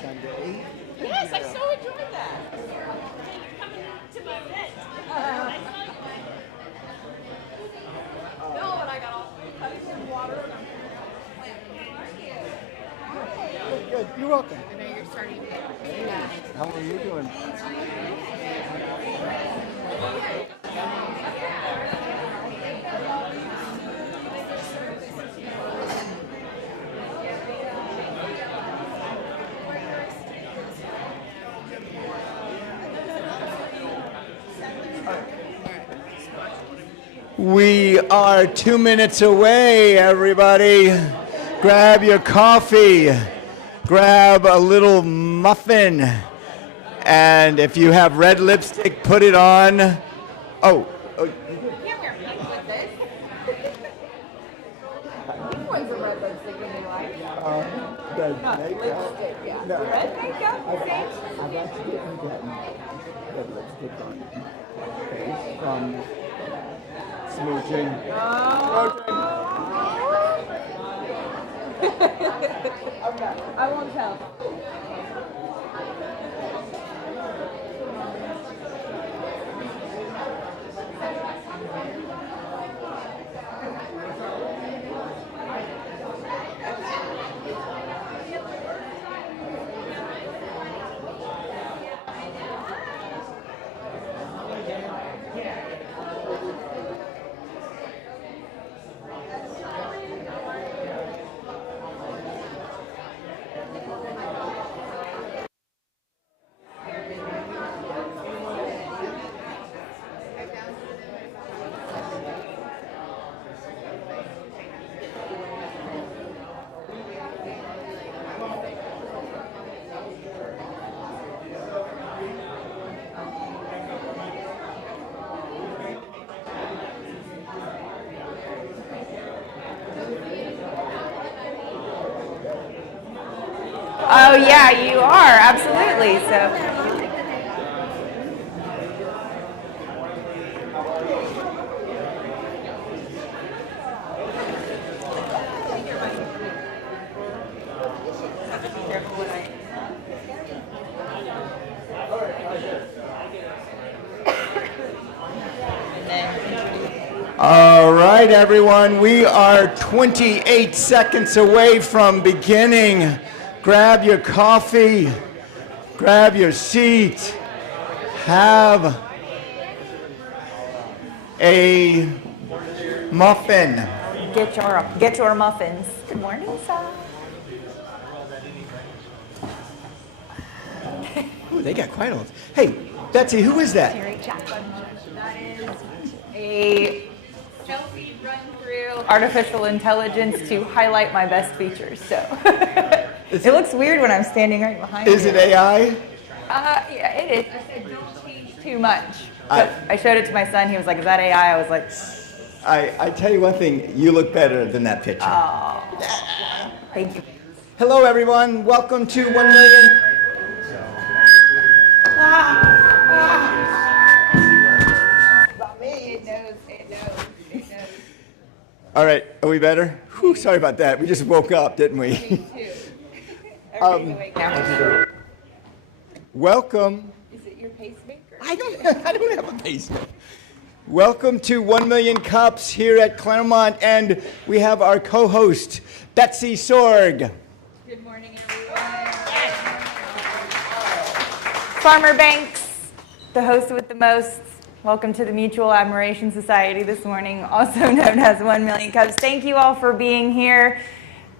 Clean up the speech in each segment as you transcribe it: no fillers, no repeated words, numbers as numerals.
Sunday. Yes, I so enjoyed that. You're coming to my event. I saw you. No, but I got all cutting some water and I'm planting. Good. You're welcome. I know you're starting to. How are you doing? We are 2 minutes away, everybody. Grab your coffee, grab a little muffin, and if you have red lipstick, put it on. Oh. You can't wear pink with this. Pink ones are red lipstick when they like. Not Lipstick, yeah. No. Red makeup, I've actually gotten red lipstick on my face from smooching. I won't tell. Oh yeah, you are, absolutely. So All right, everyone, we are 28 seconds away from beginning. Grab your coffee, grab your seat, have a muffin. get your muffins. Good morning, Sal. Ooh, they got quite old. Hey, Betsy, who is that? Terry Chapman. That is a Chelsea run through artificial intelligence to highlight my best features. So it looks weird when I'm standing right behind you. Is it AI? Yeah, it is. I said don't change too much. But I showed it to my son. He was like, "Is that AI?" I was like, I tell you one thing, you look better than that picture. "Oh, thank you." Hello, everyone. Welcome to 1 million. About me, it knows. It knows. It knows. All right, are we better? Whew, sorry about that. We just woke up, didn't we? Me too. Everybody's awake now. Welcome. Is it your pacemaker? I don't have a pacemaker. Welcome to 1 Million Cups here at Clermont, and we have our co-host, Betsy Sorg. Good morning, everyone. Farmer Banks, the host with the most. Welcome to the Mutual Admiration Society this morning, also known as 1 Million Cups. Thank you all for being here.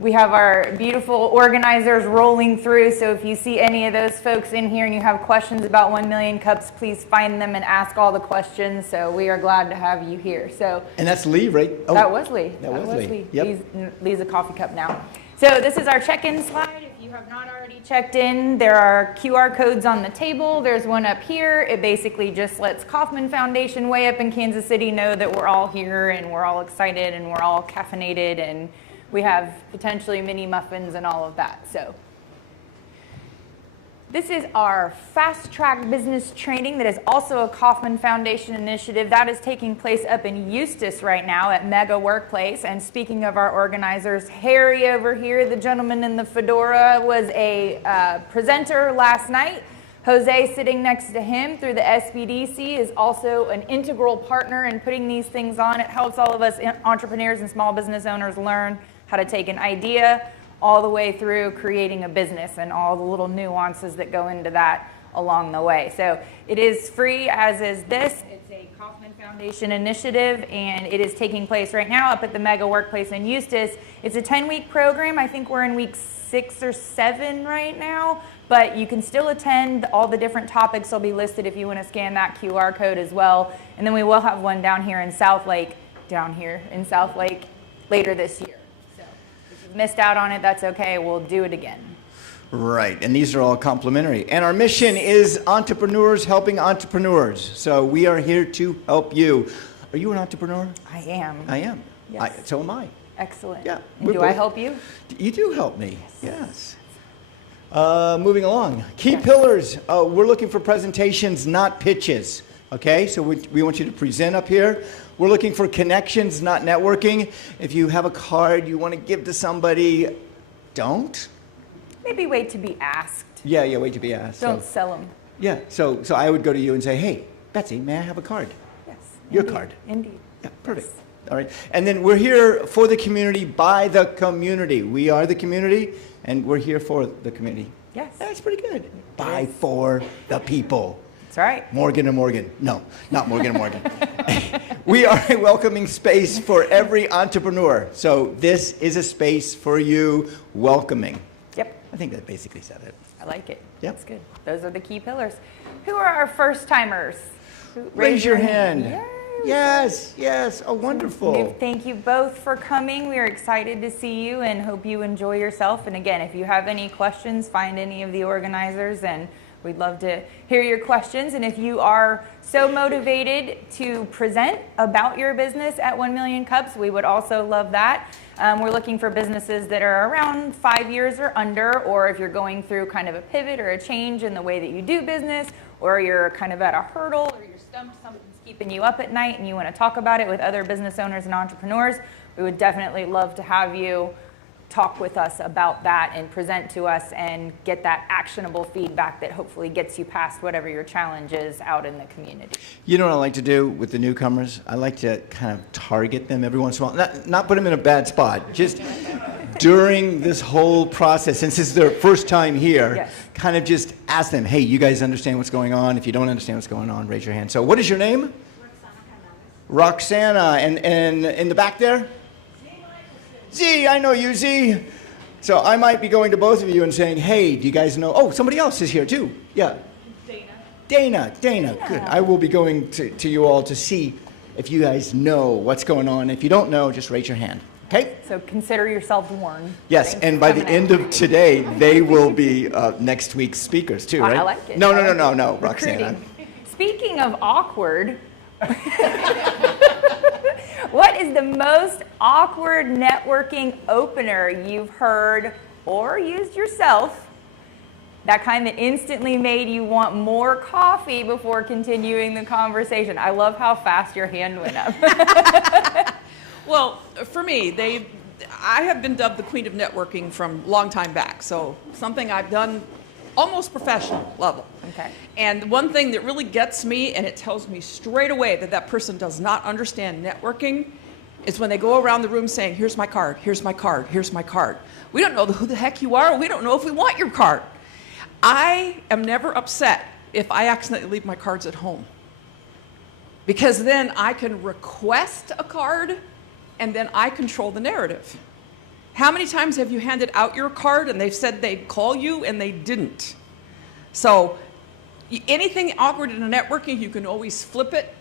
We have our beautiful organizers rolling through, so if you see any of those folks in here and you have questions about 1 Million Cups, please find them and ask all the questions. So we are glad to have you here. So And that's Lee, right? Oh, that was Lee. That was Lee. Yep. Lee's a coffee cup now. So this is our check-in slide. If you have not already checked in, there are QR codes on the table. There's one up here. It basically just lets Kauffman Foundation way up in Kansas City know that we're all here and we're all excited and we're all caffeinated and we have potentially mini muffins and all of that. So This is our fast track business training that is also a Kauffman Foundation initiative that is taking place up in Eustis right now at Mega Workplace. And speaking of our organizers, Harry over here, the gentleman in the fedora, was a presenter last night. Jose sitting next to him through the SBDC is also an integral partner in putting these things on. It helps all of us entrepreneurs and small business owners learn how to take an idea all the way through creating a business and all the little nuances that go into that along the way. So it is free, as is this. It's a Kauffman Foundation initiative, and it is taking place right now up at the Mega Workplace in Eustis. It's a 10-week program. I think we're in week 6 or 7 right now, but you can still attend. All the different topics will be listed if you want to scan that QR code as well. And then we will have one down here in South Lake later this year. Missed out on it, that's okay. We'll do it again. Right, and these are all complimentary. And our mission is entrepreneurs helping entrepreneurs. So we are here to help you. Are you an entrepreneur? I am. I am. Yes. So am I. Excellent. Yeah. And do I help you? You do help me. Yes. Moving along. Key pillars. We're looking for presentations, not pitches. Okay, so we want you to present up here. We're looking for connections, not networking. If you have a card you want to give to somebody, don't. Maybe wait to be asked. Yeah, wait to be asked. Don't sell them. Yeah, so I would go to you and say, hey, Betsy, may I have a card? Yes. Your indeed. card. Indeed. Yeah, perfect. Yes. All right, and then we're here for the community, by the community. We are the community, and we're here for the community. Yes. That's pretty good. By, for the people. That's right. Morgan & Morgan. No, not Morgan & Morgan. We are a welcoming space for every entrepreneur. So this is a space for you, welcoming. Yep. I think that basically said it. I like it. Yep. That's good. Those are the key pillars. Who are our first timers? Raise your hand. Yes. Yes. Oh, wonderful. Thank you both for coming. We are excited to see you and hope you enjoy yourself. And again, if you have any questions, find any of the organizers, and we'd love to hear your questions. And if you are so motivated to present about your business at 1 Million Cups, we would also love that. We're looking for businesses that are around 5 years or under, or if you're going through kind of a pivot or a change in the way that you do business, or you're kind of at a hurdle, or you're stumped, something's keeping you up at night and you want to talk about it with other business owners and entrepreneurs, we would definitely love to have you talk with us about that and present to us and get that actionable feedback that hopefully gets you past whatever your challenge is out in the community. You know what I like to do with the newcomers? I like to kind of target them every once in a while. Not put them in a bad spot. Just during this whole process, since this is their first time here, Yes. kind of just ask them, hey, you guys understand what's going on? If you don't understand what's going on, raise your hand. So what is your name? Roxana. And in the back there? Z, I know you, Z. So I might be going to both of you and saying, hey, do you guys know? Oh, somebody else is here too. Yeah. Dana. Good. I will be going to you all to see if you guys know what's going on. If you don't know, just raise your hand. Okay? So consider yourself warned. Yes, Thanks and for by the coming end of today, they will be next week's speakers too, right? I like it. No, Recruiting. Roxana. Speaking of awkward, what is the most awkward networking opener you've heard or used yourself? That kind that instantly made you want more coffee before continuing the conversation. I love how fast your hand went up. Well, for me, I have been dubbed the queen of networking from a long time back. So something I've done almost professional level. Okay. And one thing that really gets me, and it tells me straight away that that person does not understand networking, is when they go around the room saying, here's my card, here's my card, here's my card. We don't know who the heck you are. We don't know if we want your card. I am never upset if I accidentally leave my cards at home, because then I can request a card and then I control the narrative. How many times have you handed out your card and they've said they'd call you and they didn't? So anything awkward in a networking, you can always flip it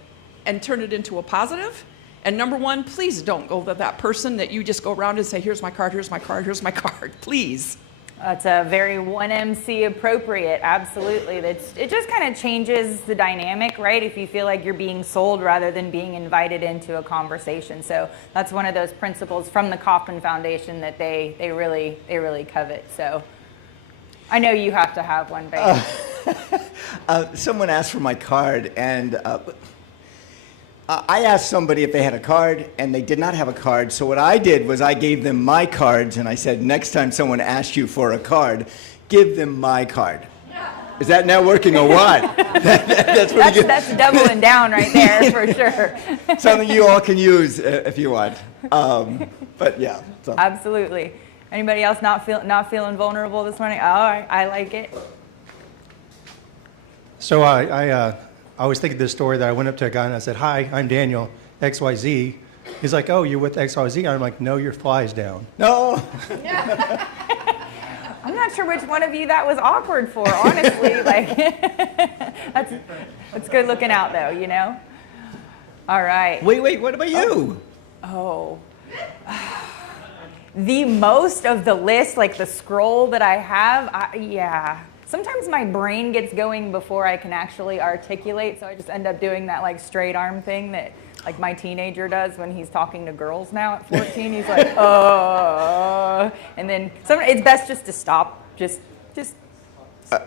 and turn it into a positive. And number one, please don't go to that person that you just go around and say, here's my card, here's my card, here's my card, please. That's a very 1MC appropriate, absolutely. It just kind of changes the dynamic, right? If you feel like you're being sold rather than being invited into a conversation. So that's one of those principles from the Kauffman Foundation that they really covet. So I know you have to have one, babe. Someone asked for my card, and I asked somebody if they had a card, and they did not have a card. So what I did was I gave them my cards, and I said, next time someone asks you for a card, give them my card. Is that not working or what? That's pretty good. That's doubling down right there for sure. Something you all can use if you want. But yeah. So. Absolutely. Anybody else not feeling vulnerable this morning? Oh, I like it. So I was thinking this story that I went up to a guy and I said, "Hi, I'm Daniel, XYZ." He's like, "Oh, you're with XYZ?" I'm like, "No, your fly's down." No. I'm not sure which one of you that was awkward for, honestly. Like, that's good looking out, though, you know? All right. Wait, what about you? Oh. The most of the list, like the scroll that I have, yeah. Sometimes my brain gets going before I can actually articulate, so I just end up doing that like straight arm thing that like my teenager does when he's talking to girls now at 14. He's like, and then it's best just to stop, just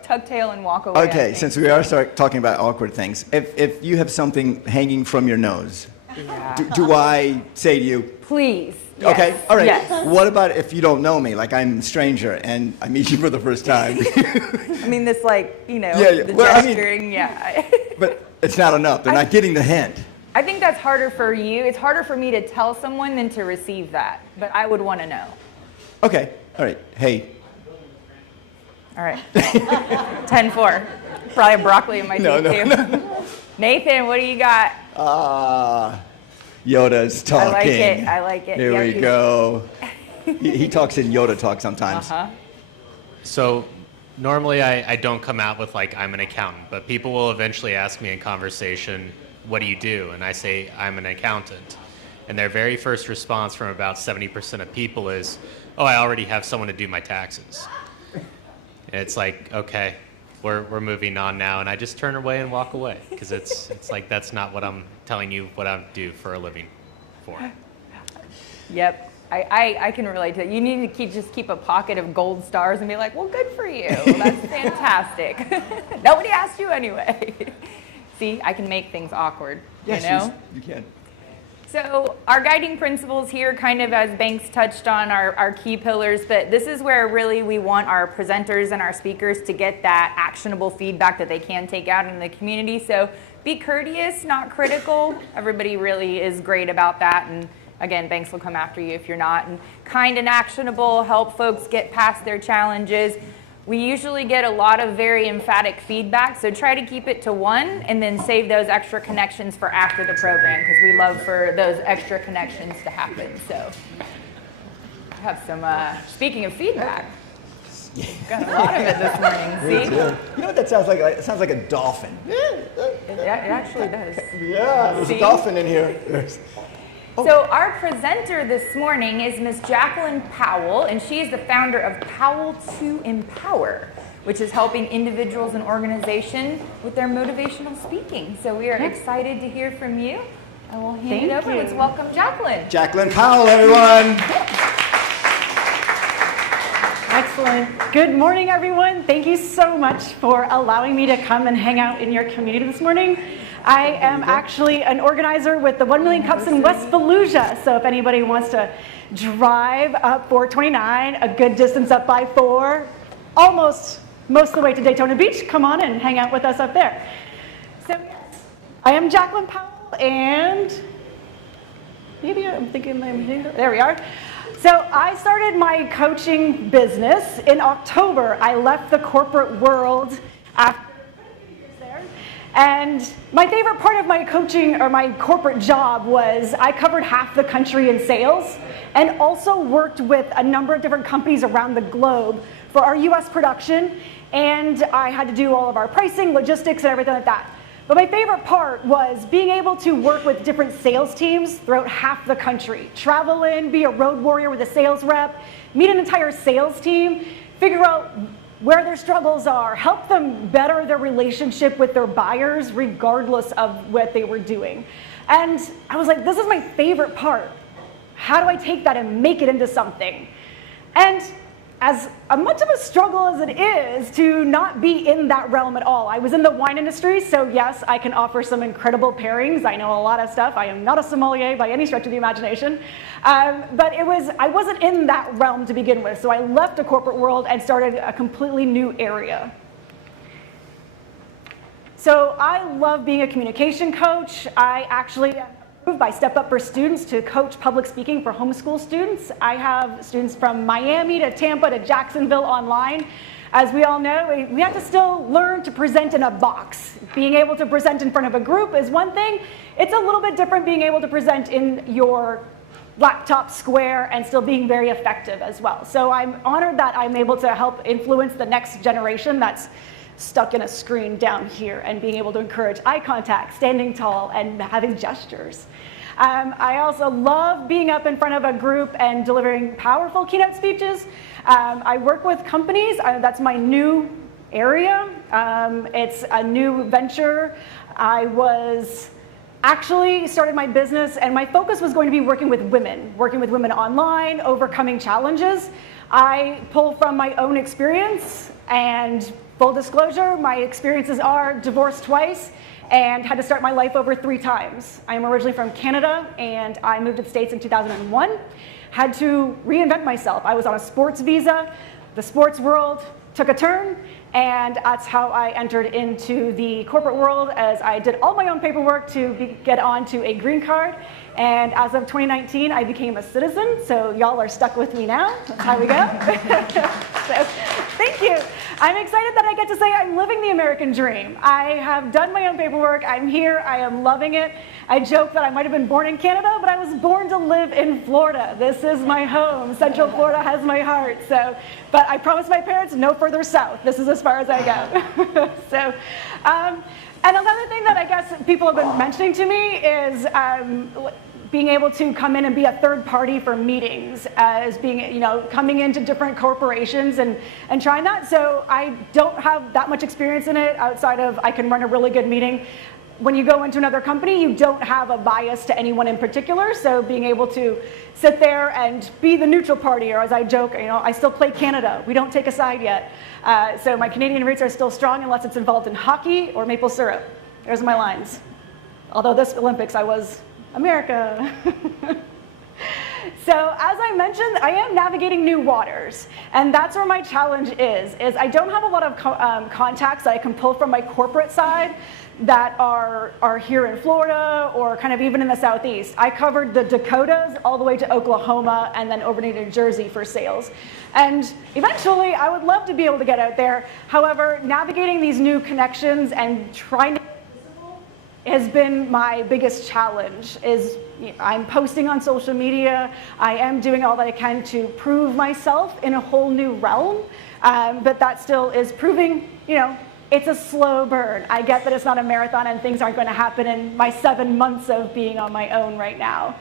tuck tail and walk away. Okay, since we are talking about awkward things, if you have something hanging from your nose, yeah. do I say to you, please? Yes. Okay, all right. Yes. What about if you don't know me, like I'm a stranger and I meet you for the first time? I mean, this like, you know, yeah. the Well, gesturing, yeah. But it's not enough. They're not getting the hint. I think that's harder for you. It's harder for me to tell someone than to receive that, but I would want to know. Okay, all right. Hey. All right. 10-4. Probably have broccoli in my teeth, too. No. Nathan, what do you got? Yoda's talking. I like it. There we go. he talks in Yoda talk sometimes. Uh-huh. So normally I don't come out with like I'm an accountant, but people will eventually ask me in conversation, what do you do? And I say, I'm an accountant. And their very first response from about 70% of people is, oh, I already have someone to do my taxes. And it's like, okay, we're moving on now. And I just turn away and walk away because it's like that's not what I'm telling you what I do for a living for. Yep. I can relate to that. You need to just keep a pocket of gold stars and be like, well, good for you. That's fantastic. Nobody asked you anyway. See, I can make things awkward, yes, you know? You can. So our guiding principles here, kind of as Banks touched on, our key pillars, but this is where really we want our presenters and our speakers to get that actionable feedback that they can take out in the community. So be courteous, not critical. Everybody really is great about that. And again, Banks will come after you if you're not. And kind and actionable, help folks get past their challenges. We usually get a lot of very emphatic feedback, so try to keep it to one and then save those extra connections for after the program because we love for those extra connections to happen. So I have some, speaking of feedback, got a lot of it this morning, see? You know what that sounds like? It sounds like a dolphin. It actually does. Yeah, there's a dolphin in here. So our presenter this morning is Ms. Jacqueline Powell, and she is the founder of Powell to Empower, which is helping individuals and organizations with their motivational speaking. So we are excited to hear from you. I will hand it over. Let's welcome Jacqueline. Jacqueline Powell, everyone. Excellent. Good morning, everyone. Thank you so much for allowing me to come and hang out in your community this morning. I am actually an organizer with the 1 Million Cups in West Fallujah. So if anybody wants to drive up 429, a good distance up by 4, almost most of the way to Daytona Beach, come on and hang out with us up there. So I am Jacqueline Powell, and maybe I'm thinking, there we are. So I started my coaching business in October. I left the corporate world after. And my favorite part of my coaching or my corporate job was I covered half the country in sales and also worked with a number of different companies around the globe for our US production. And I had to do all of our pricing, logistics, and everything like that. But my favorite part was being able to work with different sales teams throughout half the country. Travel in, be a road warrior with a sales rep, meet an entire sales team, figure out where their struggles are, help them better their relationship with their buyers regardless of what they were doing. And I was like, this is my favorite part. How do I take that and make it into something? And as much of a struggle as it is to not be in that realm at all. I was in the wine industry, so yes, I can offer some incredible pairings. I know a lot of stuff. I am not a sommelier by any stretch of the imagination. But I wasn't in that realm to begin with, so I left the corporate world and started a completely new area. So I love being a communication coach. I actually I step up for students to coach public speaking for homeschool students. I have students from Miami to Tampa to Jacksonville online. As we all know, we have to still learn to present in a box. Being able to present in front of a group is one thing. It's a little bit different being able to present in your laptop square and still being very effective as well. So I'm honored that I'm able to help influence the next generation that's stuck in a screen down here and being able to encourage eye contact, standing tall, and having gestures. I also love being up in front of a group and delivering powerful keynote speeches. I work with companies. That's my new area. It's a new venture. I was actually started my business, and my focus was going to be working with women online, overcoming challenges. I pull from my own experience, and full disclosure, my experiences are divorced twice and had to start my life over 3 times. I am originally from Canada, and I moved to the States in 2001. Had to reinvent myself. I was on a sports visa. The sports world took a turn, and that's how I entered into the corporate world, as I did all my own paperwork to get onto a green card. And as of 2019, I became a citizen, so y'all are stuck with me now. That's how we go. So, thank you. I'm excited that I get to say I'm living the American dream. I have done my own paperwork. I'm here. I am loving it. I joke that I might have been born in Canada, but I was born to live in Florida. This is my home. Central Florida has my heart. So, but I promised my parents no further south. This is as far as I go. So, and another thing that I guess people have been mentioning to me is being able to come in and be a third party for meetings, as being, coming into different corporations and trying that. So I don't have that much experience in it outside of I can run a really good meeting. When you go into another company, you don't have a bias to anyone in particular. So being able to sit there and be the neutral party, or as I joke, I still play Canada. We don't take a side yet. So my Canadian roots are still strong unless it's involved in hockey or maple syrup. There's my lines. Although this Olympics, I was America. So as I mentioned, I am navigating new waters, and that's where my challenge is I don't have a lot of contacts that I can pull from my corporate side that are here in Florida or kind of even in the Southeast. I covered the Dakotas all the way to Oklahoma and then over to New Jersey for sales. And eventually I would love to be able to get out there. However, navigating these new connections and trying to has been my biggest challenge. I'm posting on social media. I am doing all that I can to prove myself in a whole new realm, but that still is proving, it's a slow burn. I get that it's not a marathon and things aren't going to happen in my 7 months of being on my own right now.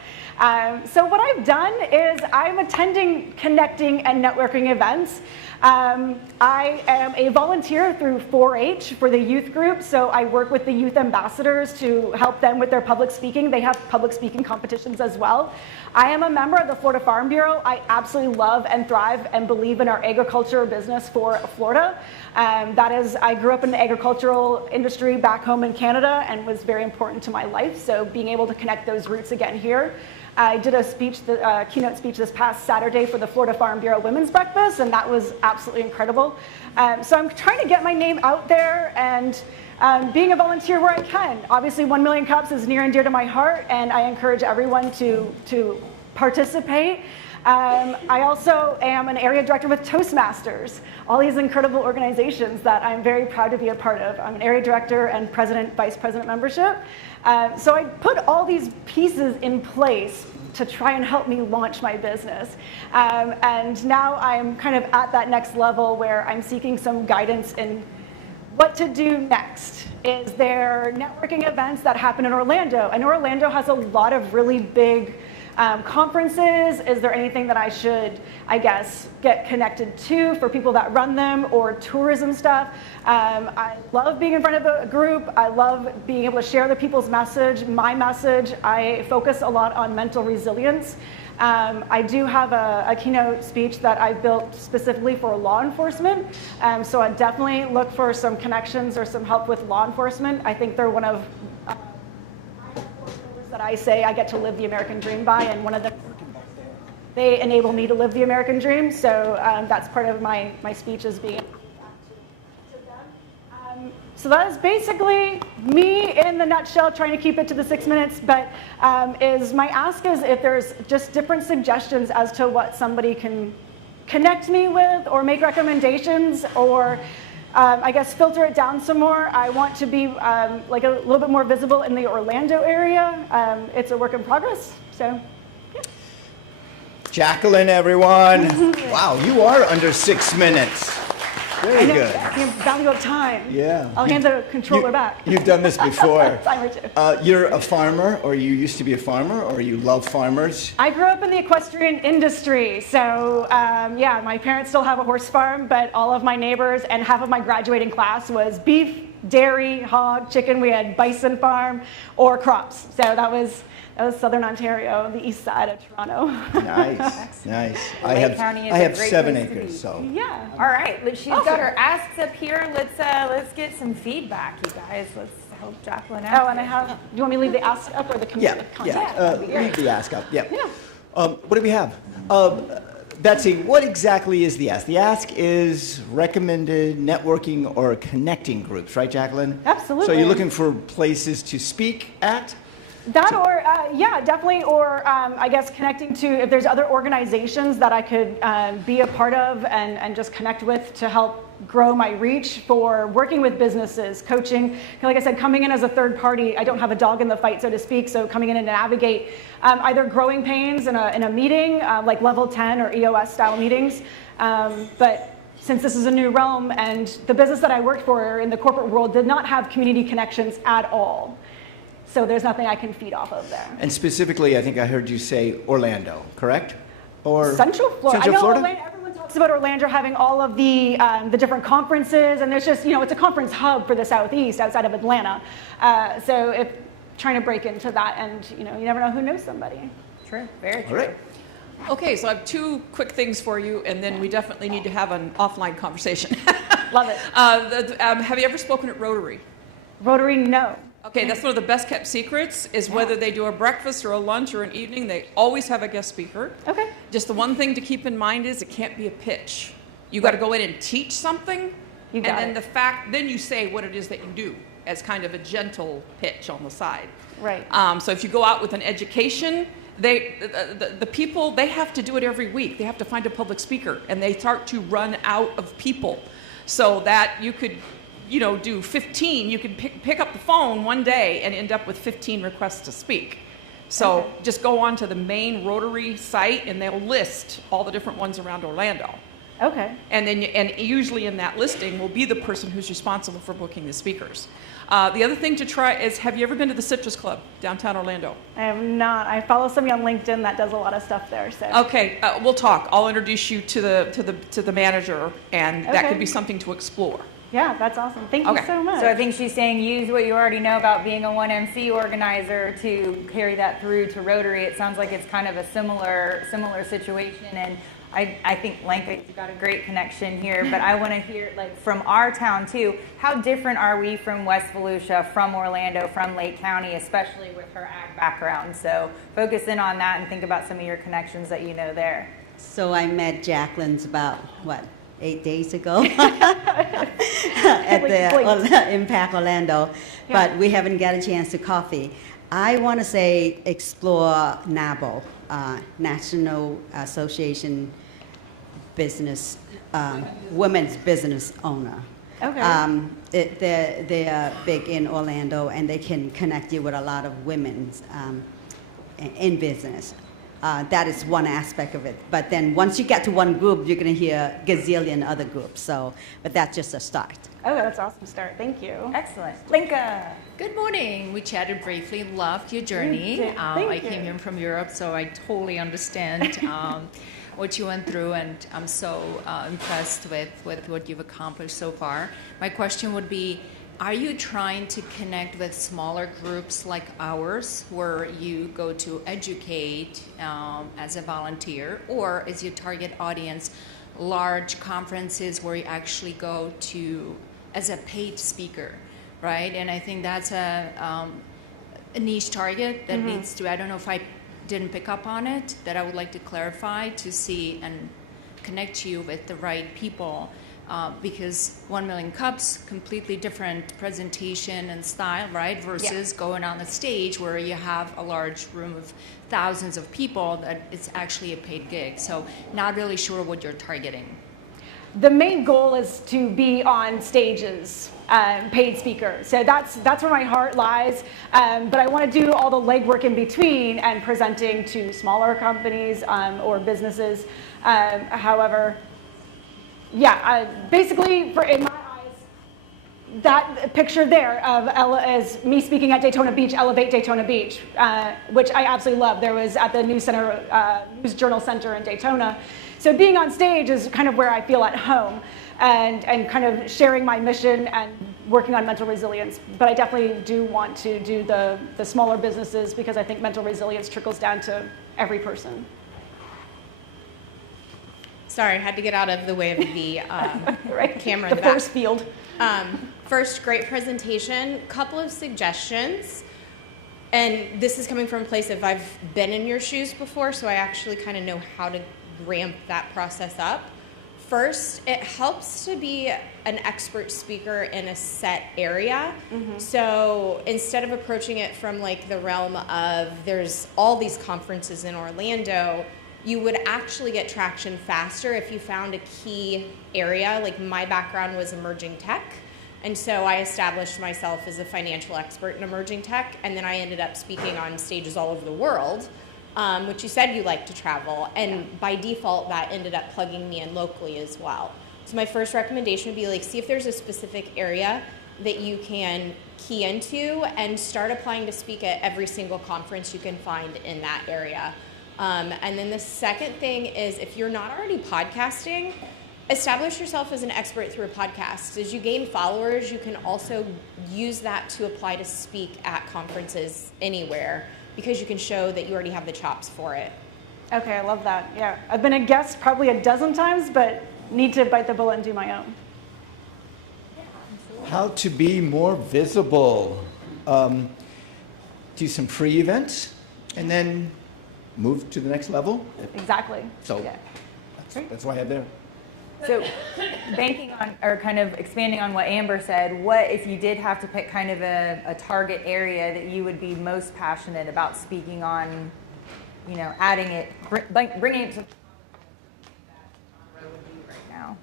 So what I've done is I'm attending connecting and networking events. I am a volunteer through 4-H for the youth group, so I work with the youth ambassadors to help them with their public speaking. They have public speaking competitions as well. I am a member of the Florida Farm Bureau. I absolutely love and thrive and believe in our agriculture business for Florida. I grew up in the agricultural industry back home in Canada and was very important to my life, so being able to connect those roots again here. I did a speech, keynote speech this past Saturday for the Florida Farm Bureau Women's Breakfast, and that was absolutely incredible. So I'm trying to get my name out there and being a volunteer where I can. Obviously, 1 Million Cups is near and dear to my heart, and I encourage everyone to participate. I also am an area director with Toastmasters, all these incredible organizations that I'm very proud to be a part of. I'm an area director and president, vice president membership. So I put all these pieces in place to try and help me launch my business. And now I'm kind of at that next level where I'm seeking some guidance in what to do next. Is there networking events that happen in Orlando? And Orlando has a lot of really big Conferences, is there anything that I should, I guess, get connected to for people that run them, or tourism stuff? I love being in front of a group. I love being able to share the people's message, my message. I focus a lot on mental resilience. I do have a keynote speech that I built specifically for law enforcement. So I definitely look for some connections or some help with law enforcement. I think they're one of that I say I get to live the American dream by, and one of them, they enable me to live the American dream. So that's part of my speech, is being so that is basically me in the nutshell, trying to keep it to the 6 minutes, but is my ask is if there's just different suggestions as to what somebody can connect me with, or make recommendations, or I guess filter it down some more. I want to be like a little bit more visible in the Orlando area. It's a work in progress, so yeah. Jacqueline, everyone. Wow, you are under 6 minutes. Very good. Value of time. Yeah. I'll hand the controller back. You've done this before. Time or two. You're a farmer, or you used to be a farmer, or you love farmers? I grew up in the equestrian industry, so yeah, my parents still have a horse farm, but all of my neighbors and half of my graduating class was beef, dairy, hog, chicken. We had bison farm or crops. So that was Southern Ontario, the east side of Toronto. Nice, nice. I Lake County is have a great 7 place to acres, be. so. Yeah. All right, she's got her asks up here. Let's get some feedback, you guys. Let's help Jacqueline out. Oh, and I have, do you want me to leave the ask up or the Yeah, content? leave the ask up, yeah. What do we have? Betsy, what exactly is the ask? The ask is recommended networking or connecting groups, right, Jacqueline? Absolutely. So you're looking for places to speak at? That, or yeah, definitely, or I guess connecting to, if there's other organizations that I could be a part of and just connect with to help grow my reach for working with businesses, coaching. Like I said, coming in as a third party, I don't have a dog in the fight, so to speak, so coming in and navigate either growing pains in a meeting, like level 10 or EOS style meetings, but since this is a new realm, and the business that I worked for in the corporate world did not have community connections at all. So there's nothing I can feed off of there. And specifically, I think I heard you say Orlando, correct? Or Central Florida. Central I know Florida? Orlando, everyone talks about Orlando having all of the different conferences, and there's just, it's a conference hub for the Southeast outside of Atlanta. So if trying to break into that, and you never know who knows somebody. True, very true. All right. Okay, so I have 2 quick things for you, and then we definitely need to have an offline conversation. Love it. Have you ever spoken at Rotary? Rotary, no. Okay, that's one of the best kept secrets, is whether they do a breakfast or a lunch or an evening, they always have a guest speaker. Okay. Just the one thing to keep in mind is it can't be a pitch. You got to go in and teach something, You got and then it. then you say what it is that you do as kind of a gentle pitch on the side. Right. So if you go out with an education, the people, they have to do it every week. They have to find a public speaker, and they start to run out of people. So that you could, do 15, you could pick up the phone one day and end up with 15 requests to speak. So just go on to the main Rotary site, and they'll list all the different ones around Orlando. Okay. And then, usually in that listing will be the person who's responsible for booking the speakers. The other thing to try is, have you ever been to the Citrus Club, downtown Orlando? I have not. I follow somebody on LinkedIn that does a lot of stuff there. So. Okay, we'll talk. I'll introduce you to the manager, and that Okay. could be something to explore. Yeah, that's awesome. Thank you so much. So I think she's saying use what you already know about being a 1MC organizer to carry that through to Rotary. It sounds like it's kind of a similar situation, and I think Lanca's got a great connection here, but I want to hear, from our town too, how different are we from West Volusia, from Orlando, from Lake County, especially with her ag background? So focus in on that and think about some of your connections that you know there. So I met Jacqueline's about, 8 days ago at the Impact Orlando, but we haven't got a chance to coffee. I want to say explore NABO, National Association Business, Women's Business Owner. Okay. They're big in Orlando, and they can connect you with a lot of women in business. That is one aspect of it. But then once you get to one group, you're going to hear gazillion other groups. So, but that's just a start. Oh, that's an awesome start. Thank you. Excellent. Linka. Good morning. We chatted briefly. Loved your journey. Thank I you. came in from Europe, so I totally understand what you went through, and I'm so impressed with what you've accomplished so far. My question would be, are you trying to connect with smaller groups like ours, where you go to educate as a volunteer, or is your target audience large conferences where you actually go to as a paid speaker, right? And I think that's a niche target that needs to, I don't know if I didn't pick up on it, that I would like to clarify to see and connect you with the right people. Because 1 Million Cups, completely different presentation and style, right? Versus going on the stage where you have a large room of thousands of people that it's actually a paid gig. So not really sure what you're targeting. The main goal is to be on stages, paid speaker. So that's where my heart lies. But I want to do all the legwork in between and presenting to smaller companies or businesses. However, basically, in my eyes, that picture there of is me speaking at Daytona Beach, Elevate Daytona Beach, which I absolutely love. There was at the News Journal Center in Daytona. So being on stage is kind of where I feel at home, and kind of sharing my mission and working on mental resilience. But I definitely do want to do the smaller businesses, because I think mental resilience trickles down to every person. Sorry, I had to get out of the way of the camera in The the back. force field. First, great presentation. Couple of suggestions. And this is coming from a place of I've been in your shoes before, so I actually kind of know how to ramp that process up. First, it helps to be an expert speaker in a set area. So instead of approaching it from like the realm of there's all these conferences in Orlando, you would actually get traction faster if you found a key area. Like my background was emerging tech, and so I established myself as a financial expert in emerging tech, and then I ended up speaking on stages all over the world, which you said you like to travel, and by default that ended up plugging me in locally as well. So my first recommendation would be like, see if there's a specific area that you can key into and start applying to speak at every single conference you can find in that area. And then the second thing is, if you're not already podcasting, establish yourself as an expert through a podcast. As you gain followers, you can also use that to apply to speak at conferences anywhere, because you can show that you already have the chops for it. Okay, I love that. Yeah, I've been a guest probably a dozen times, but need to bite the bullet and do my own. How to be more visible. Do some free events, and then move to the next level. Exactly. So Yeah. that's why I'm there. So banking on, or kind of expanding on what Amber said, what if you did have to pick kind of a target area that you would be most passionate about speaking on, adding it, bringing it to right now?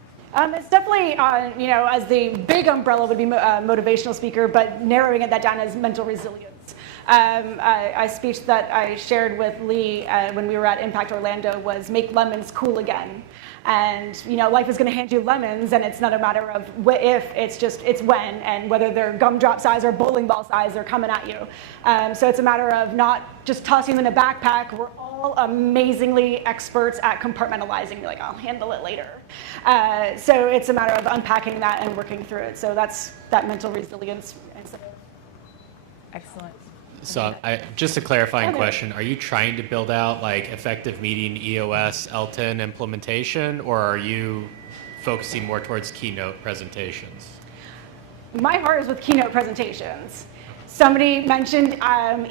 It's definitely, as the big umbrella would be motivational speaker, but narrowing that down as mental resilience. A speech that I shared with Lee when we were at Impact Orlando was "Make lemons cool again." And life is going to hand you lemons, and it's not a matter of if, it's when, and whether they're gumdrop size or bowling ball size, they're coming at you. So it's a matter of not just tossing them in a backpack. We're all amazingly experts at compartmentalizing. You're like, I'll handle it later. So it's a matter of unpacking that and working through it. So that's that mental resilience. Excellent. So just a clarifying question, are you trying to build out like effective meeting EOS L10 implementation, or are you focusing more towards keynote presentations? My heart is with keynote presentations. Somebody mentioned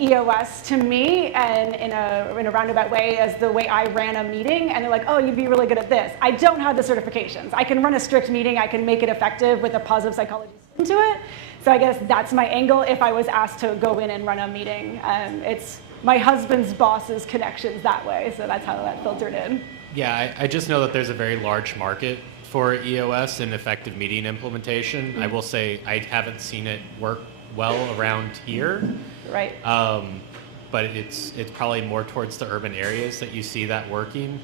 EOS to me, and in a roundabout way, as the way I ran a meeting, and they're like, oh, you'd be really good at this. I don't have the certifications. I can run a strict meeting, I can make it effective with a positive psychology spin to it. So I guess that's my angle if I was asked to go in and run a meeting. It's my husband's boss's connections that way, so that's how that filtered in. Yeah, I just know that there's a very large market for EOS and effective meeting implementation. I will say I haven't seen it work well around here. Right. But but it's probably more towards the urban areas that you see that working.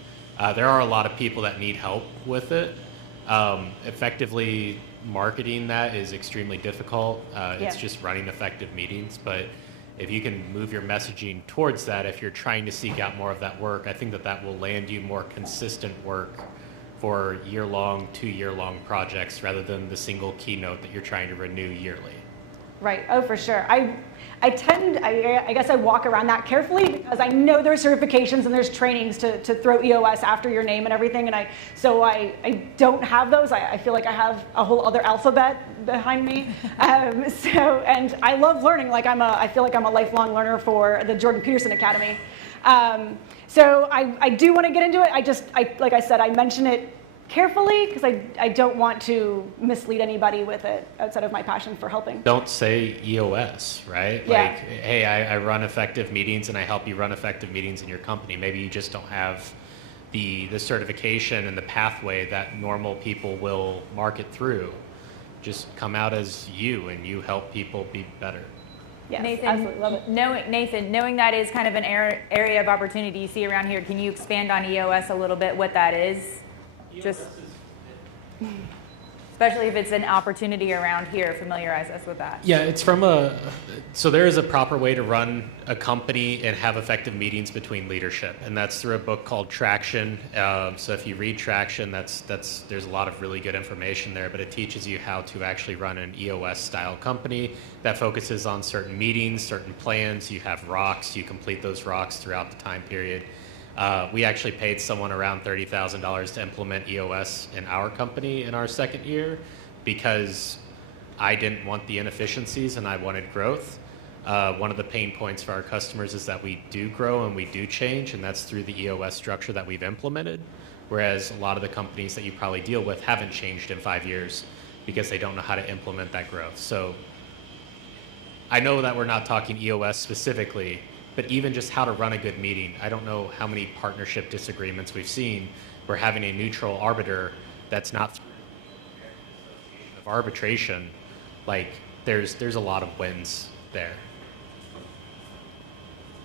There are a lot of people that need help with it. Effectively marketing that is extremely difficult. It's just running effective meetings, but if you can move your messaging towards that, if you're trying to seek out more of that work, I think that will land you more consistent work for year-long, 2-year-long projects rather than the single keynote that you're trying to renew yearly. Right. Oh, for sure. I guess I walk around that carefully because I know there's certifications and there's trainings to throw EOS after your name and everything, and I don't have those. I feel like I have a whole other alphabet behind me. And I love learning. I feel like I'm a lifelong learner for the Jordan Peterson Academy. So I do want to get into it. Like I said, I mention it carefully because I don't want to mislead anybody with it outside of my passion for helping. Don't say EOS, right? Yeah. Like, hey, I run effective meetings and I help you run effective meetings in your company. Maybe you just don't have the certification and the pathway that normal people will market through. Just come out as you and you help people be better. Yes, Nathan, absolutely love it. Knowing that is kind of an area of opportunity you see around here, can you expand on EOS a little bit, what that is? Just, especially if it's an opportunity around here, familiarize us with that. Yeah, it's so there is a proper way to run a company and have effective meetings between leadership, and that's through a book called Traction. So if you read Traction, there's a lot of really good information there, but it teaches you how to actually run an EOS style company that focuses on certain meetings, certain plans. You have rocks, you complete those rocks throughout the time period. We actually paid someone around $30,000 to implement EOS in our company in our second year because I didn't want the inefficiencies and I wanted growth. One of the pain points for our customers is that we do grow and we do change, and that's through the EOS structure that we've implemented, whereas a lot of the companies that you probably deal with haven't changed in 5 years because they don't know how to implement that growth. So I know that we're not talking EOS specifically, but even just how to run a good meeting. I don't know how many partnership disagreements we've seen where having a neutral arbiter that's not of arbitration, like there's a lot of wins there.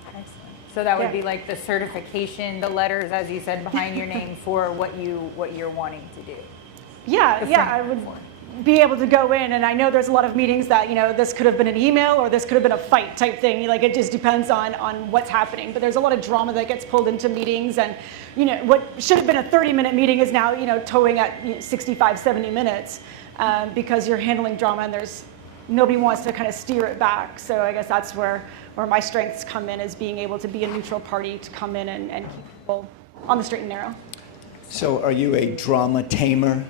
Excellent. So that would be like the certification, the letters, as you said, behind your name for what you're wanting to do. Yeah, I would be able to go in, and I know there's a lot of meetings that, this could have been an email or this could have been a fight type thing. Like, it just depends on what's happening. But there's a lot of drama that gets pulled into meetings, and what should have been a 30-minute meeting is now towing at 65, 70 minutes because you're handling drama and nobody wants to kind of steer it back. So I guess that's where my strengths come in, is being able to be a neutral party to come in and keep people on the straight and narrow. So are you a drama tamer?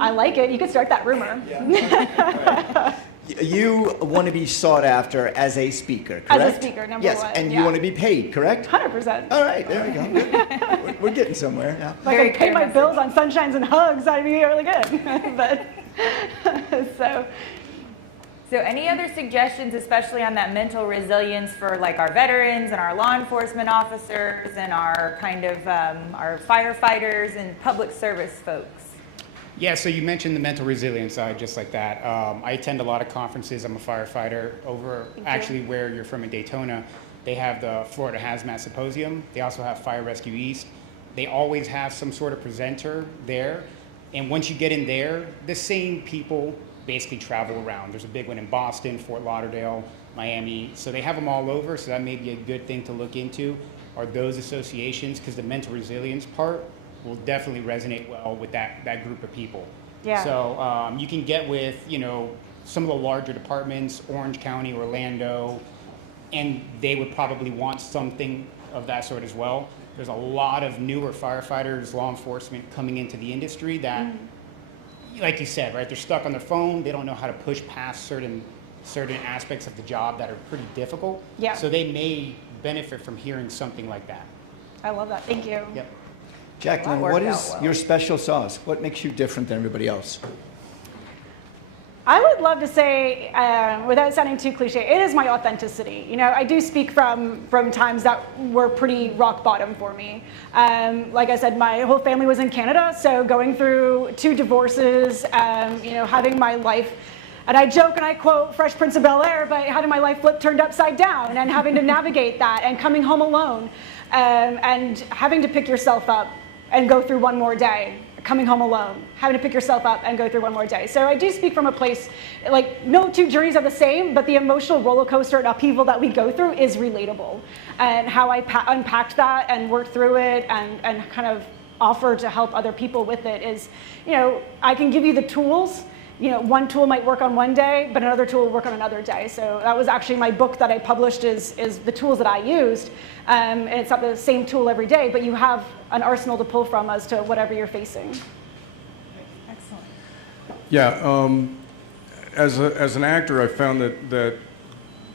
I like it. You could start that rumor. Yeah. You want to be sought after as a speaker, correct? As a speaker, number one. Yes, and you want to be paid, correct? 100%. All right, there we go. We're getting somewhere. Yeah. Like, I pay my bills on sunshines and hugs, I'd be really good. But So any other suggestions, especially on that mental resilience for like our veterans and our law enforcement officers and our kind of our firefighters and public service folks? Yeah, so you mentioned the mental resilience side, just like that. I attend a lot of conferences. I'm a firefighter over actually where you're from in Daytona. They have the Florida Hazmat Symposium. They also have Fire Rescue East. They always have some sort of presenter there. And once you get in there, the same people basically travel around. There's a big one in Boston, Fort Lauderdale, Miami. So they have them all over. So that may be a good thing to look into, are those associations, because the mental resilience part will definitely resonate well with that group of people. Yeah. So you can get with, some of the larger departments, Orange County, Orlando, and they would probably want something of that sort as well. There's a lot of newer firefighters, law enforcement coming into the industry that, like you said, right, they're stuck on their phone. They don't know how to push past certain aspects of the job that are pretty difficult. Yeah. So they may benefit from hearing something like that. I love that. Thank you. Yep. Jacqueline, what is your special sauce? What makes you different than everybody else? I would love to say, without sounding too cliche, it is my authenticity. I do speak from times that were pretty rock bottom for me. Like I said, my whole family was in Canada, so going through 2 divorces, having my life And I joke and I quote Fresh Prince of Bel-Air, but how did my life flip turned upside down, and having to navigate that, and coming home alone, and having to pick yourself up and go through one more day, coming home alone, having to pick yourself up and go through one more day. So I do speak from a place, like, no two journeys are the same, but the emotional roller coaster and upheaval that we go through is relatable. And how I unpacked that and worked through it and kind of offer to help other people with it is, I can give you the tools. One tool might work on one day, but another tool will work on another day. So that was actually my book that I published is the tools that I used. And it's not the same tool every day, but you have an arsenal to pull from as to whatever you're facing. Excellent. Yeah, as an actor, I found that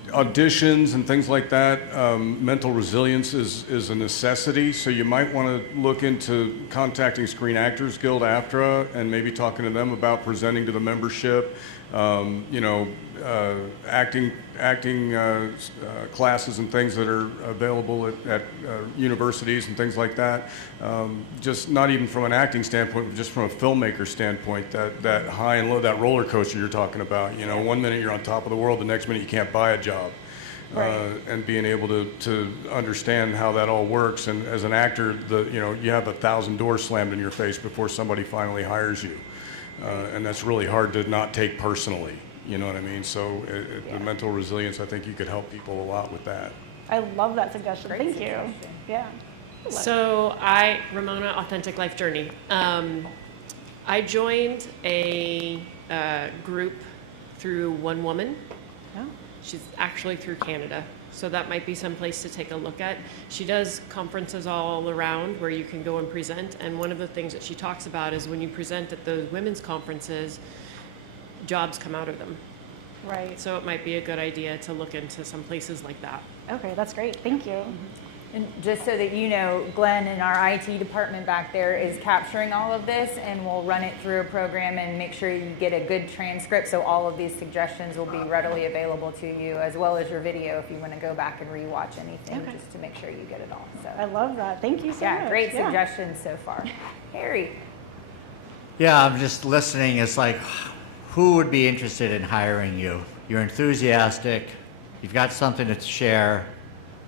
auditions and things like that, mental resilience is a necessity. So you might want to look into contacting Screen Actors Guild AFTRA and maybe talking to them about presenting to the membership. Acting classes and things that are available at universities and things like that. Just not even from an acting standpoint, but just from a filmmaker standpoint, that high and low, that roller coaster you're talking about. 1 minute you're on top of the world, the next minute you can't buy a job. Right. And being able to understand how that all works. And as an actor, you have 1,000 doors slammed in your face before somebody finally hires you. And that's really hard to not take personally. You know what I mean? So the mental resilience, I think you could help people a lot with that. I love that suggestion. Thank you. Yeah. So Ramona, Authentic Life Journey. I joined a group through One Woman. Oh. She's actually through Canada. So that might be some place to take a look at. She does conferences all around where you can go and present. And one of the things that she talks about is when you present at those women's conferences, jobs come out of them. Right. So it might be a good idea to look into some places like that. Okay, that's great. Thank you. And just so that you know, Glenn in our IT department back there is capturing all of this, and we'll run it through a program and make sure you get a good transcript, so all of these suggestions will be readily available to you, as well as your video if you want to go back and rewatch anything, just to make sure you get it all. So I love that. Thank you so much. Yeah, great suggestions so far. Harry. Yeah, I'm just listening. It's like, who would be interested in hiring you? You're enthusiastic. You've got something to share.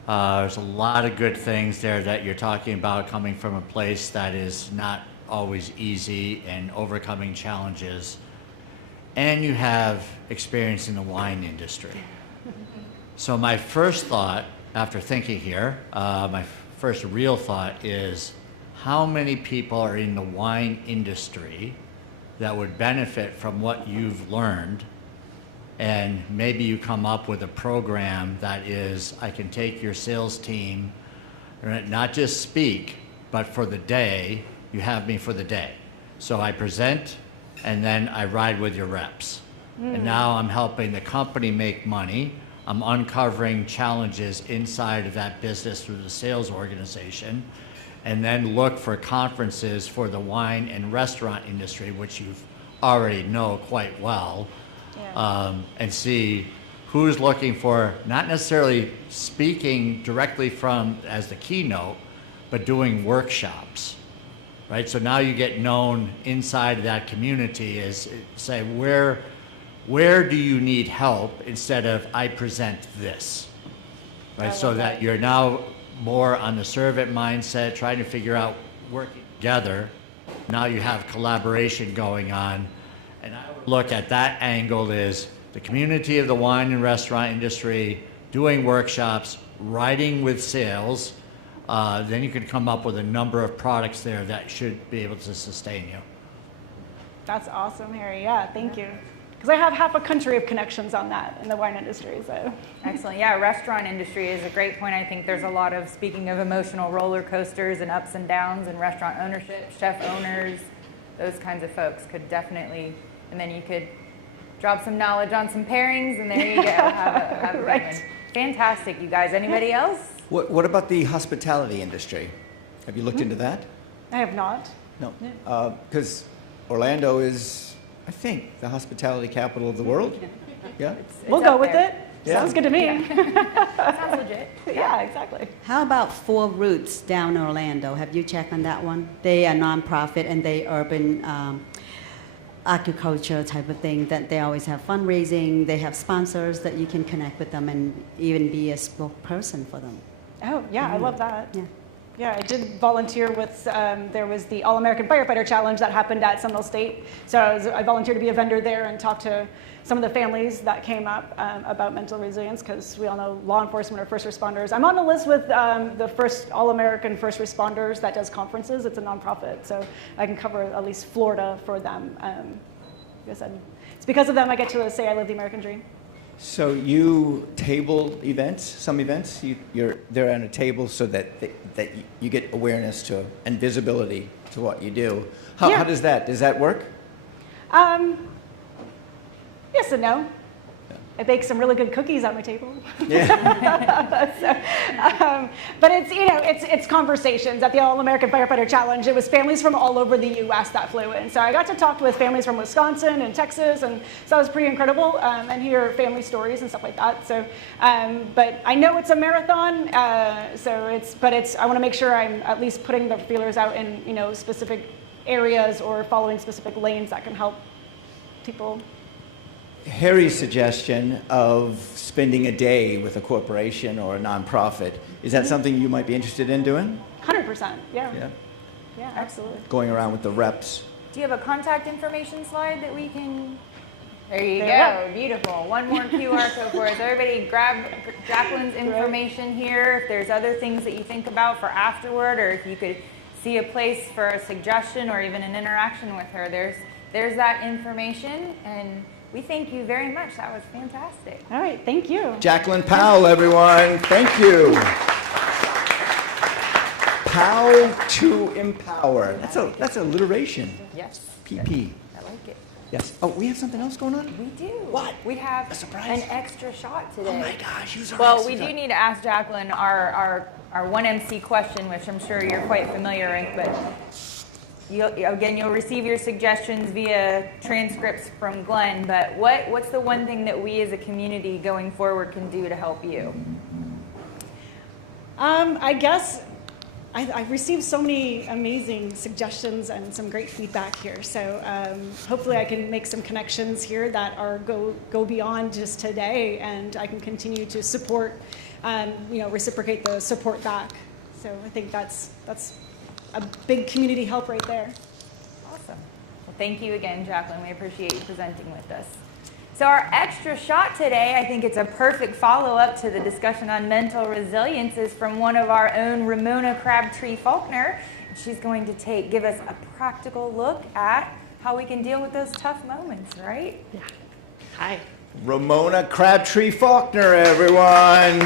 There's a lot of good things there that you're talking about, coming from a place that is not always easy and overcoming challenges. And you have experience in the wine industry. So my first thought, after thinking here, my first real thought is, how many people are in the wine industry that would benefit from what you've learned? And maybe you come up with a program that is, I can take your sales team, not just speak, but for the day, you have me for the day. So I present, and then I ride with your reps. And now I'm helping the company make money. I'm uncovering challenges inside of that business through the sales organization, and then look for conferences for the wine and restaurant industry, which you already know quite well. And see who's looking for, not necessarily speaking directly from as the keynote, but doing workshops, right? So now you get known inside of that community as, say, where do you need help, instead of I present this, right? So that you're now more on the servant mindset, trying to figure out working together. Now you have collaboration going on. And I would look at that angle as the community of the wine and restaurant industry, doing workshops, riding with sales. Then you can come up with a number of products there that should be able to sustain you. That's awesome, Harry. Yeah, thank you. Because I have half a country of connections on that in the wine industry. So Excellent. Yeah, restaurant industry is a great point. I think there's a lot of, speaking of emotional roller coasters and ups and downs in restaurant ownership, chef owners, those kinds of folks could definitely, and then you could drop some knowledge on some pairings, and there you go. Have a Right. good one. Fantastic, you guys. Anybody else? What about the hospitality industry? Have you looked into that? I have not. No. Because Orlando is, I think, the hospitality capital of the world. Yeah? We'll go with there. it. Yeah. Sounds good to me. Sounds legit. Yeah, exactly. How about Four Roots down in Orlando? Have you checked on that one? They are nonprofit and they urban agriculture type of thing, that they always have fundraising, they have sponsors that you can connect with them and even be a spokesperson for them. Oh, yeah, I love that. Yeah. Yeah, I did volunteer with, there was the All-American Firefighter Challenge that happened at Seminole State. So I volunteered to be a vendor there and talk to some of the families that came up about mental resilience, because we all know law enforcement or first responders. I'm on the list with the first All-American First Responders that does conferences. It's a nonprofit, so I can cover at least Florida for them. It's because of them I get to say I live the American dream. So you table events, some events, you're there on a table so that you get awareness to and visibility to what you do. How does that work? Yes and no. I bake some really good cookies at my table. Yeah. But it's conversations. At the All-American Firefighter Challenge, it was families from all over the U.S. that flew in. So I got to talk with families from Wisconsin and Texas, and so that was pretty incredible, and hear family stories and stuff like that. So, but I know it's a marathon, I want to make sure I'm at least putting the feelers out in specific areas or following specific lanes that can help people. Harry's suggestion of spending a day with a corporation or a nonprofit, is that something you might be interested in doing? 100%, yeah. Yeah, absolutely. Going around with the reps. Do you have a contact information slide that we can? There you There go. Beautiful. One more QR code for us. Everybody grab Jacqueline's information here. If there's other things that you think about for afterward, or if you could see a place for a suggestion or even an interaction with her, there's that information. And we thank you very much. That was fantastic. All right, thank you. Jacqueline Powell, everyone. Thank you. Powell to empower. That's alliteration. Yes. PP. I like it. Yes. Oh, we have something else going on? We do. What? We have a surprise? an extra shot today. Oh my gosh, use our Well, extra we do shot. need to ask Jacqueline our 1MC question, which I'm sure you're quite familiar with, but you'll receive your suggestions via transcripts from Glenn, but what's the one thing that we as a community going forward can do to help you? I guess I've received so many amazing suggestions and some great feedback here. So hopefully I can make some connections here that go beyond just today, and I can continue to support, reciprocate the support back. So I think that's a big community help right there. Awesome. Well, thank you again, Jacqueline. We appreciate you presenting with us. So our extra shot today, I think it's a perfect follow-up to the discussion on mental resilience, is from one of our own, Ramona Crabtree Faulkner. She's going to give us a practical look at how we can deal with those tough moments, right? Yeah. Hi. Ramona Crabtree Faulkner, everyone.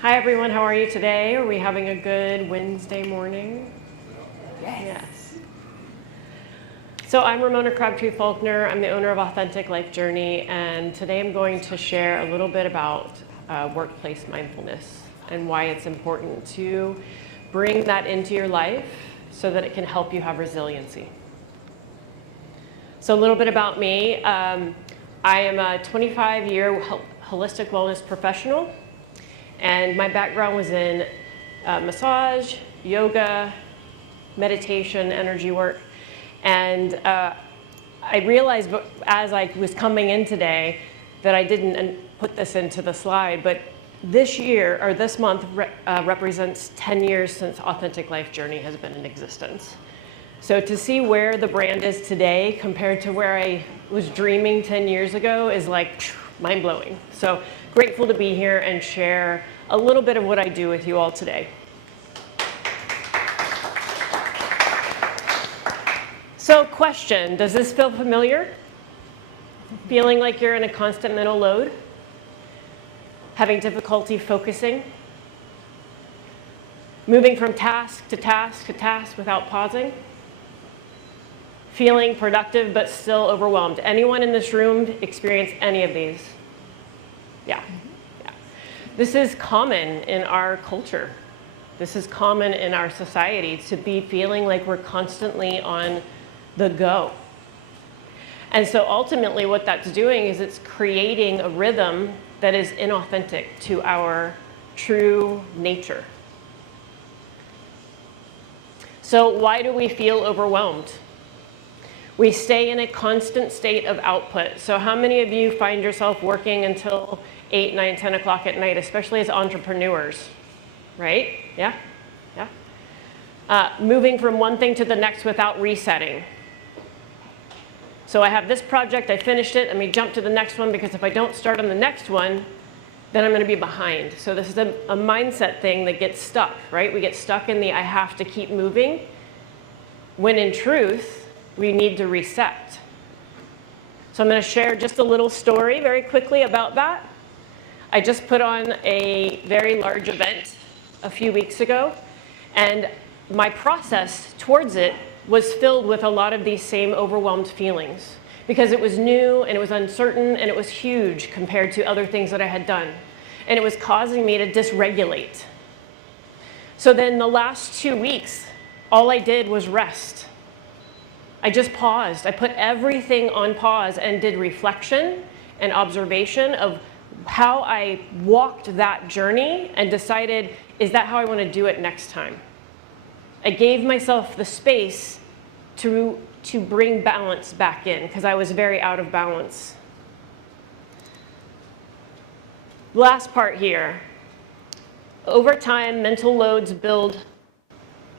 Hi, everyone. How are you today? Are we having a good Wednesday morning? Yes. So I'm Ramona Crabtree Faulkner. I'm the owner of Authentic Life Journey, and today I'm going to share a little bit about workplace mindfulness and why it's important to bring that into your life so that it can help you have resiliency. So a little bit about me. I am a 25-year holistic wellness professional, and my background was in massage, yoga, meditation, energy work. And I realized as I was coming in today that I didn't put this into the slide, but this year, or this month, represents 10 years since Authentic Life Journey has been in existence. So to see where the brand is today compared to where I was dreaming 10 years ago is like mind-blowing. So grateful to be here and share a little bit of what I do with you all today. So question, does this feel familiar? Feeling like you're in a constant mental load? Having difficulty focusing? Moving from task to task to task without pausing? Feeling productive but still overwhelmed? Anyone in this room experience any of these? Yeah. This is common in our culture. This is common in our society, to be feeling like we're constantly on the go. And so ultimately what that's doing is it's creating a rhythm that is inauthentic to our true nature. So why do we feel overwhelmed? We stay in a constant state of output. So how many of you find yourself working until 8, 9, 10 o'clock at night, especially as entrepreneurs, right? Yeah, yeah. Moving from one thing to the next without resetting. So I have this project, I finished it, let me jump to the next one, because if I don't start on the next one, then I'm going to be behind. So this is a mindset thing that gets stuck, right? We get stuck in the I have to keep moving, when in truth, we need to reset. So I'm going to share just a little story very quickly about that. I just put on a very large event a few weeks ago, and my process towards it was filled with a lot of these same overwhelmed feelings, because it was new and it was uncertain and it was huge compared to other things that I had done. And it was causing me to dysregulate. So then the last 2 weeks, all I did was rest. I just paused. I put everything on pause and did reflection and observation of how I walked that journey and decided, is that how I want to do it next time? I gave myself the space to bring balance back in, because I was very out of balance. Last part here. Over time, mental loads build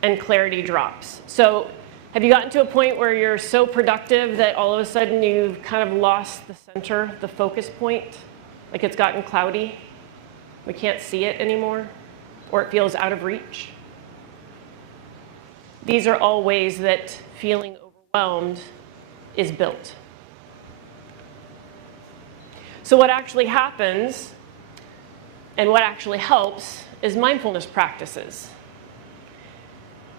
and clarity drops. So have you gotten to a point where you're so productive that all of a sudden you've kind of lost the center, the focus point? Like it's gotten cloudy? We can't see it anymore? Or it feels out of reach? These are all ways that feeling overwhelmed is built. So what actually happens and what actually helps is mindfulness practices.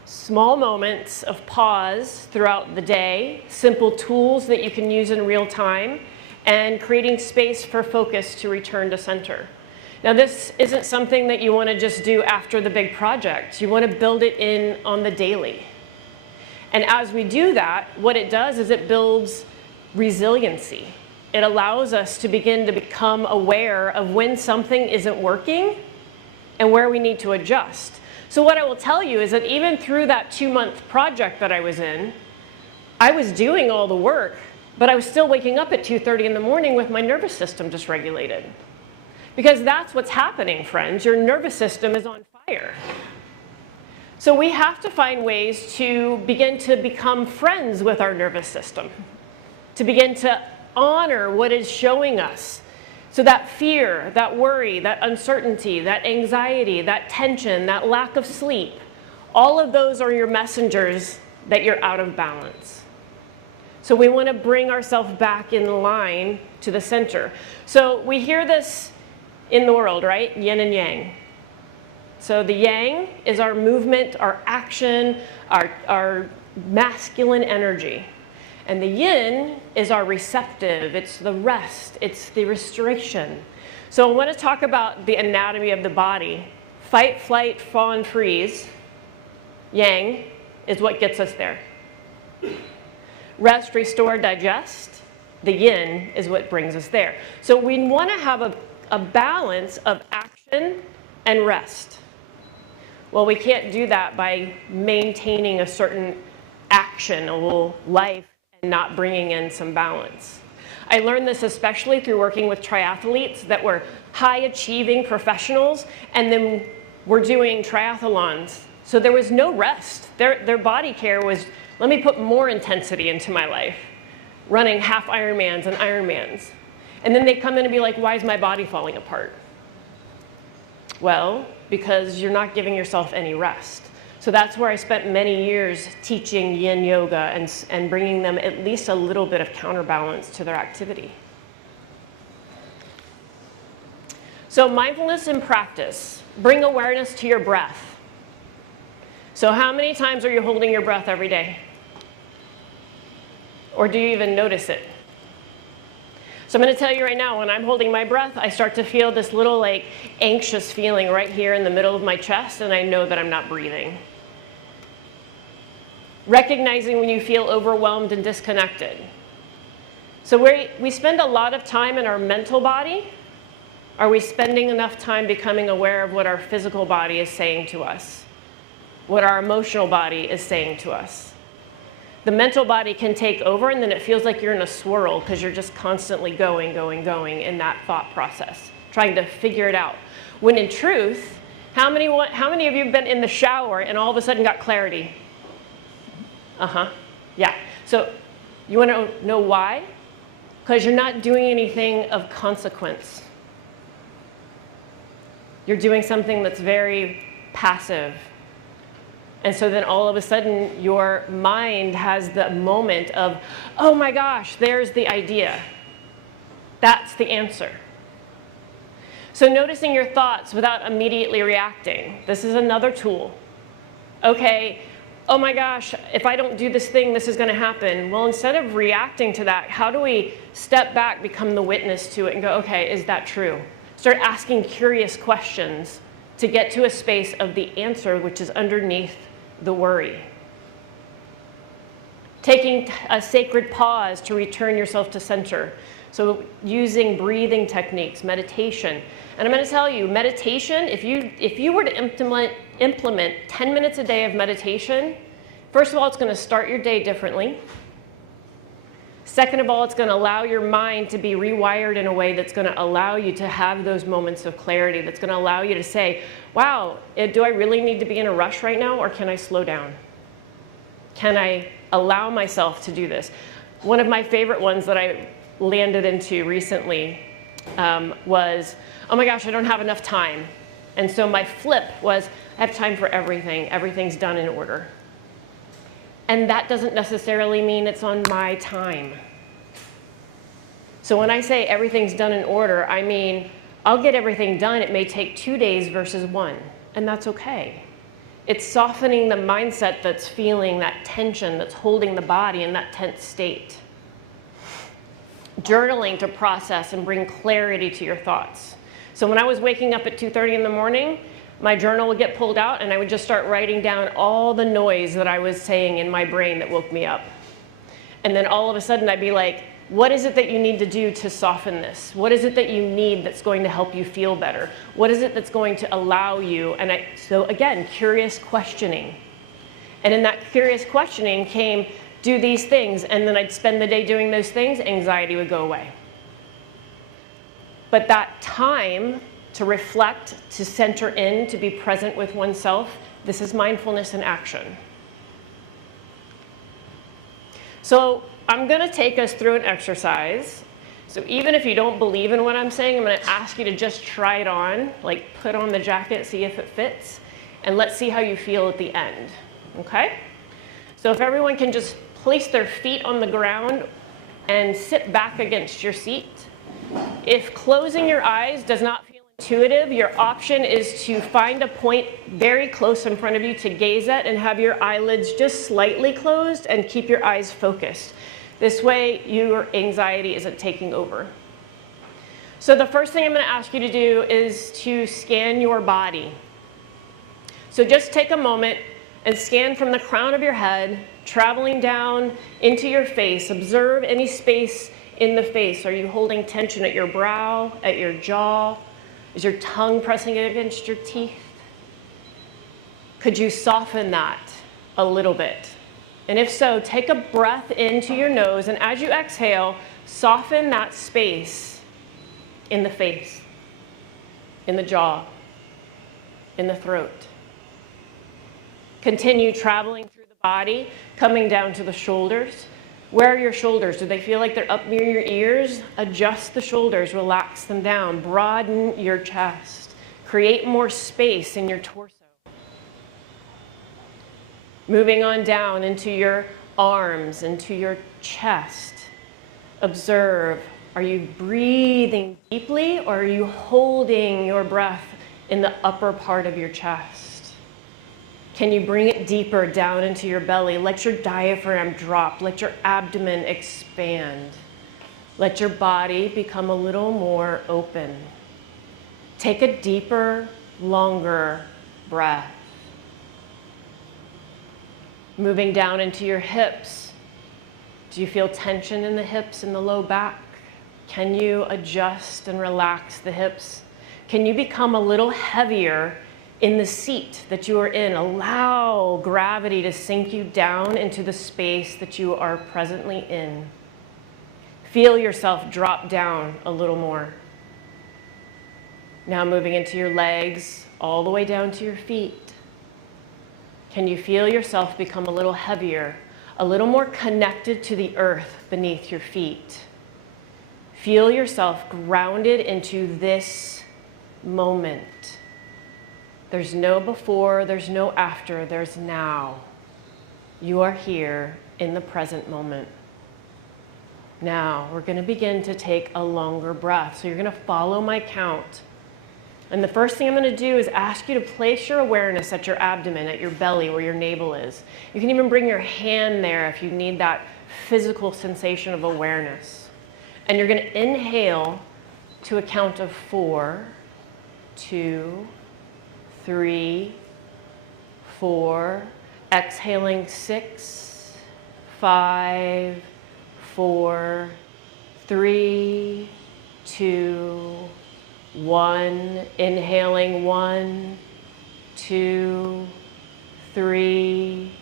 Small moments of pause throughout the day, simple tools that you can use in real time, and creating space for focus to return to center. Now, this isn't something that you want to just do after the big project. You want to build it in on the daily. And as we do that, what it does is it builds resiliency. It allows us to begin to become aware of when something isn't working and where we need to adjust. So what I will tell you is that even through that 2-month project that I was in, I was doing all the work, but I was still waking up at 2:30 in the morning with my nervous system dysregulated. Because that's what's happening, friends. Your nervous system is on fire. So we have to find ways to begin to become friends with our nervous system, to begin to honor what is showing us. So that fear, that worry, that uncertainty, that anxiety, that tension, that lack of sleep, all of those are your messengers that you're out of balance. So we want to bring ourselves back in line to the center. So we hear this in the world, right? Yin and yang. So the yang is our movement, our action, our masculine energy. And the yin is our receptive. It's the rest. It's the restoration. So I want to talk about the anatomy of the body. Fight, flight, fawn, freeze. Yang is what gets us there. Rest, restore, digest. The yin is what brings us there. So we want to have a balance of action and rest. Well, we can't do that by maintaining a certain action, a little life, and not bringing in some balance. I learned this especially through working with triathletes that were high-achieving professionals, and then were doing triathlons. So there was no rest. Their body care was, let me put more intensity into my life, running half Ironmans and Ironmans. And then they come in and be like, why is my body falling apart? Well, because you're not giving yourself any rest. So that's where I spent many years teaching yin yoga and bringing them at least a little bit of counterbalance to their activity. So mindfulness in practice. Bring awareness to your breath. So how many times are you holding your breath every day? Or do you even notice it? So I'm going to tell you right now, when I'm holding my breath, I start to feel this little like anxious feeling right here in the middle of my chest, and I know that I'm not breathing. Recognizing when you feel overwhelmed and disconnected. So we spend a lot of time in our mental body. Are we spending enough time becoming aware of what our physical body is saying to us? what our emotional body is saying to us. The mental body can take over, and then it feels like you're in a swirl because you're just constantly going in that thought process, trying to figure it out. When in truth, how many of you have been in the shower and all of a sudden got clarity? Yeah. So you want to know why? Because you're not doing anything of consequence. You're doing something that's very passive. And so then all of a sudden, your mind has the moment of, oh my gosh, there's the idea. That's the answer. So noticing your thoughts without immediately reacting. This is another tool. Okay, oh my gosh, if I don't do this thing, this is going to happen. Well, instead of reacting to that, how do we step back, become the witness to it, and go, okay, is that true? Start asking curious questions to get to a space of the answer, which is underneath the worry. Taking a sacred pause to return yourself to center. So using breathing techniques, meditation. And I'm going to tell you, meditation, if you were to implement 10 minutes a day of meditation, first of all, it's going to start your day differently. Second of all, it's going to allow your mind to be rewired in a way that's going to allow you to have those moments of clarity, that's going to allow you to say, wow, do I really need to be in a rush right now, or can I slow down? Can I allow myself to do this? One of my favorite ones that I landed into recently was, oh my gosh, I don't have enough time. And so my flip was, I have time for everything. Everything's done in order. And that doesn't necessarily mean it's on my time. So when I say everything's done in order, I mean, I'll get everything done. It may take 2 days versus 1, and that's okay. It's softening the mindset that's feeling that tension, that's holding the body in that tense state. Journaling to process and bring clarity to your thoughts. So when I was waking up at 2:30 in the morning, my journal would get pulled out and I would just start writing down all the noise that I was saying in my brain that woke me up. And then all of a sudden I'd be like, what is it that you need to do to soften this? What is it that you need that's going to help you feel better? What is it that's going to allow you? And so again, curious questioning. And in that curious questioning came, do these things, and then I'd spend the day doing those things, anxiety would go away. But that time to reflect, to center in, to be present with oneself, this is mindfulness in action. So I'm going to take us through an exercise. So even if you don't believe in what I'm saying, I'm going to ask you to just try it on, like put on the jacket, see if it fits, and let's see how you feel at the end. Okay? So if everyone can just place their feet on the ground and sit back against your seat. If closing your eyes does not feel intuitive, your option is to find a point very close in front of you to gaze at and have your eyelids just slightly closed and keep your eyes focused. This way your anxiety isn't taking over. So the first thing I'm going to ask you to do is to scan your body. So just take a moment and scan from the crown of your head, traveling down into your face. Observe any space in the face. Are you holding tension at your brow, at your jaw? Is your tongue pressing against your teeth? Could you soften that a little bit? And if so, take a breath into your nose, and as you exhale, soften that space in the face, in the jaw, in the throat. Continue traveling through the body, coming down to the shoulders. Where are your shoulders? Do they feel like they're up near your ears? Adjust the shoulders, relax them down, broaden your chest. Create more space in your torso. Moving on down into your arms, into your chest. Observe, are you breathing deeply or are you holding your breath in the upper part of your chest? Can you bring it deeper down into your belly? Let your diaphragm drop. Let your abdomen expand. Let your body become a little more open. Take a deeper, longer breath. Moving down into your hips. Do you feel tension in the hips and the low back? Can you adjust and relax the hips? Can you become a little heavier In the seat that you are in, allow gravity to sink you down into the space that you are presently in. Feel yourself drop down a little more. Now moving into your legs, all the way down to your feet. Can you feel yourself become a little heavier, a little more connected to the earth beneath your feet? Feel yourself grounded into this moment. There's no before, there's no after, there's now. You are here in the present moment. Now, we're going to begin to take a longer breath. So you're going to follow my count. And the first thing I'm going to do is ask you to place your awareness at your abdomen, at your belly, where your navel is. You can even bring your hand there if you need that physical sensation of awareness. And you're going to inhale to a count of 4, 2, 3, 4. Exhaling 6, 5, 4, 3, 2, 1. Inhaling 1, 2, 3,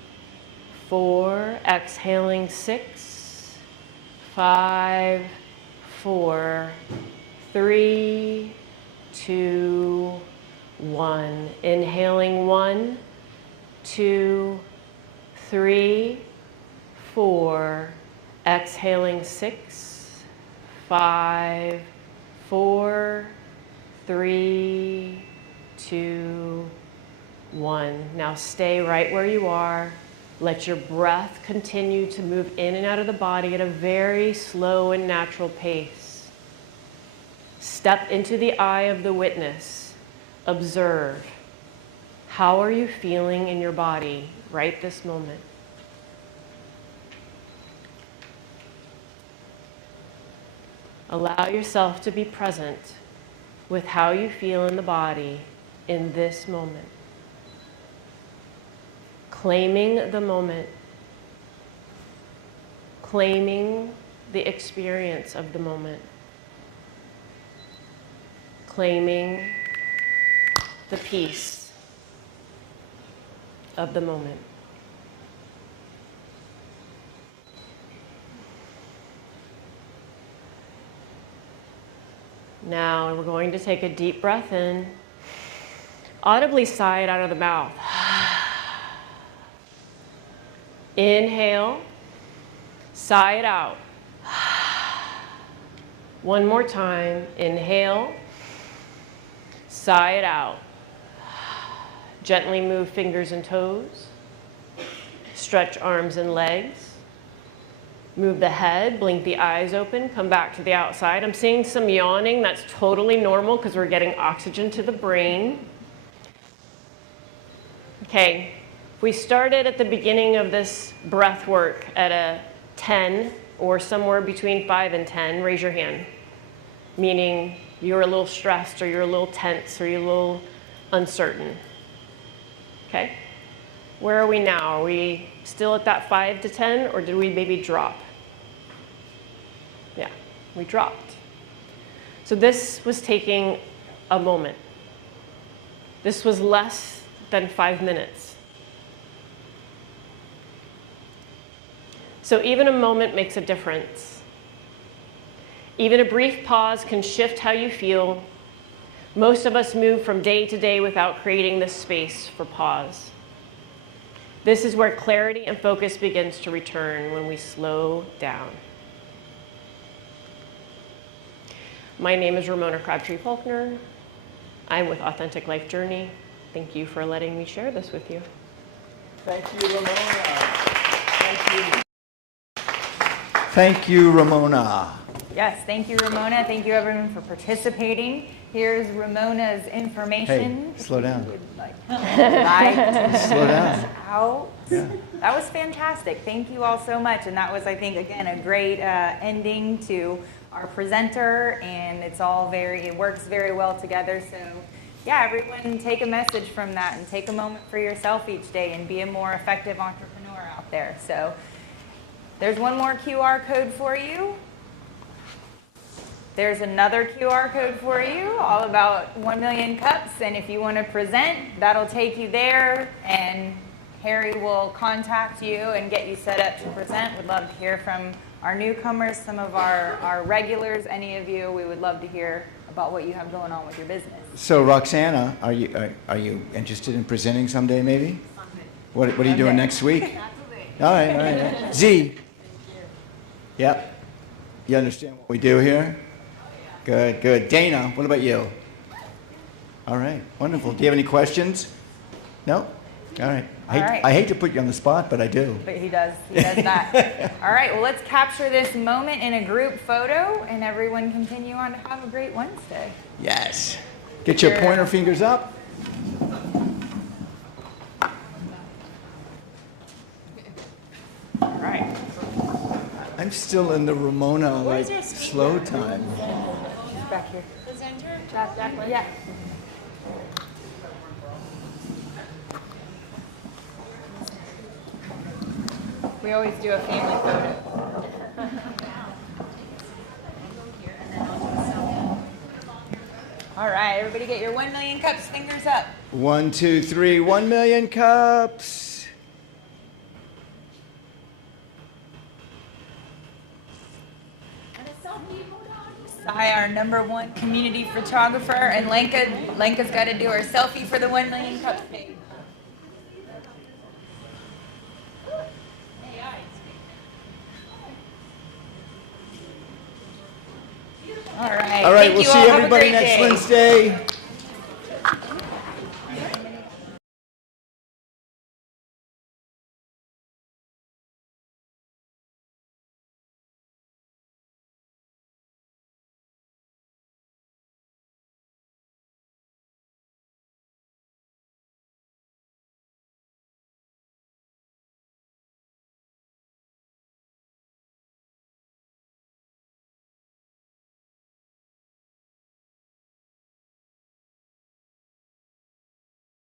4. Exhaling 6, 5, 4, 3, 2, 1. Inhaling 1, 2, 3, 4. Exhaling 6, 5, 4, 3, 2, 1. Now stay right where you are. Let your breath continue to move in and out of the body at a very slow and natural pace. Step into the eye of the witness. Observe. How are you feeling in your body right this moment? Allow yourself to be present with how you feel in the body in this moment. Claiming the moment. Claiming the experience of the moment. Claiming the peace of the moment. Now we're going to take a deep breath in. Audibly sigh it out of the mouth. Inhale, sigh it out. One more time. Inhale, sigh it out. Gently move fingers and toes. Stretch arms and legs. Move the head, blink the eyes open, come back to the outside. I'm seeing some yawning. That's totally normal because we're getting oxygen to the brain. Okay, if we started at the beginning of this breath work at a 10 or somewhere between 5 and 10, raise your hand. Meaning you're a little stressed or you're a little tense or you're a little uncertain. Okay? Where are we now? Are we still at that 5 to 10, or did we maybe drop? Yeah, we dropped. So this was taking a moment. This was less than 5 minutes. So even a moment makes a difference. Even a brief pause can shift how you feel. Most of us move from day to day without creating this space for pause. This is where clarity and focus begins to return when we slow down. My name is Ramona Crabtree-Faulkner. I'm with Authentic Life Journey. Thank you for letting me share this with you. Thank you, Ramona. Thank you. Thank you, Ramona. Yes, thank you, Ramona. Thank you, everyone, for participating. Here's Ramona's information. Hey, slow down. Slow down. Out. Yeah. That was fantastic. Thank you all so much. And that was, I think, again, a great ending to our presenter. And it works very well together. So, yeah, everyone take a message from that and take a moment for yourself each day and be a more effective entrepreneur out there. So, there's one more QR code for you. There's another QR code for you, all about 1 million cups, and if you want to present, that'll take you there, and Harry will contact you and get you set up to present. We'd love to hear from our newcomers, some of our regulars, any of you. We would love to hear about what you have going on with your business. So Roxana, are you interested in presenting someday maybe? What are you doing next week? All right. Z. Yep. You understand what we do here? Good. Dana, what about you? All right, wonderful. Do you have any questions? No? All right. I hate to put you on the spot, but I do. But he does that. All right, well, let's capture this moment in a group photo, and everyone continue on to have a great Wednesday. Yes. Get your pointer fingers up. All right. I'm still in the Ramona, slow time. Back here. Presenter? Yeah. We always do a family photo. All right, everybody get your 1 million cups fingers up. 1, 2, 3, 1 million cups. Sai, our #1 community photographer, and Lenka's got to do her selfie for the 1 million cups page. All right. All right, we'll see everybody next Wednesday.